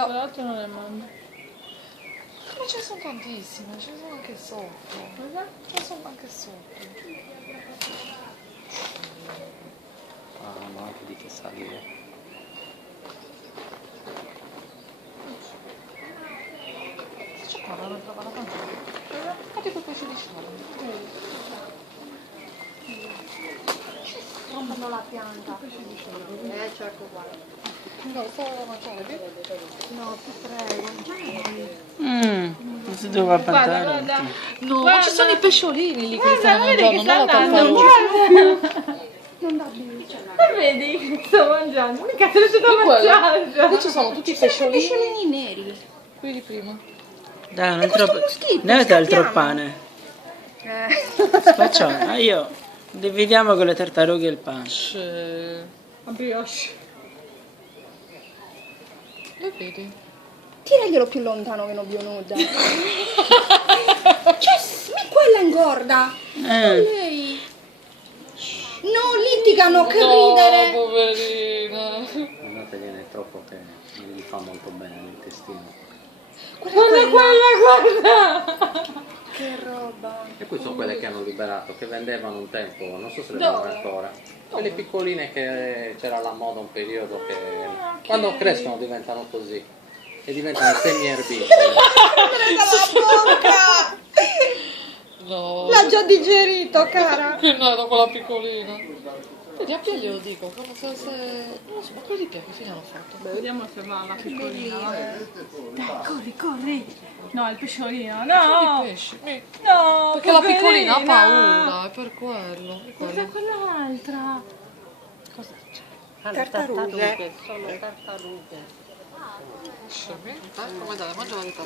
No. l'altro non le mangio. Ma ce ne sono tantissime, ce ne sono anche sotto. Cosa? Ce ne sono anche sotto. Ah, ma anche di che salire. Se ci parlano a trovare la canzone. Fate quel pesce di sciame. Rompano la pianta. Certo, guarda. No, stavo da mangiare, vedi? No, ti prego. Non si doveva Guarda, parlare. guarda. No, Guarda. ma ci sono i pesciolini lì che li Guarda, stanno vedi che mangiando, sta non la andando. tartaruga. Non da bici. Vedi che sto mangiando? Mica sei riuscito a mangiare. Lì ci sono tutti i I pesciolini. pesciolini neri. Quelli di prima. Dai, non troppo. Ne avete altro scappiamo. pane? Facciamo, io. Dividiamo con le tartarughe il pane. A brioche. Lo vedi? Tiraglielo più lontano che non vi nuda. Cioè, quella ingorda. Lei. No, litigano, che ridere. Poverina. Guardategliene troppo che non gli fa molto bene l'intestino. Guarda quella. Che roba. E poi sono quelle che hanno liberato, che vendevano un tempo, non so se le vendono ancora. Quelle piccoline che c'era la moda un periodo che quando crescono diventano così e diventano semi-erbivore. No. L'ha già digerito, cara. Che no, era quella piccolina. Vedi, a Pia glielo dico, come se... Non so, ma quelli di Pia che fine hanno fatto? Vediamo se va la piccolina. Belline. Dai, corri, corri. No, il pesciolino. Sono No. i pesci. No, Perché la piccolina ha poverina. paura, è per quello. Guarda quell'altra. Cosa c'è? Tartarughe. Sono tartarughe. Scemi? Come dai, mangia la vita.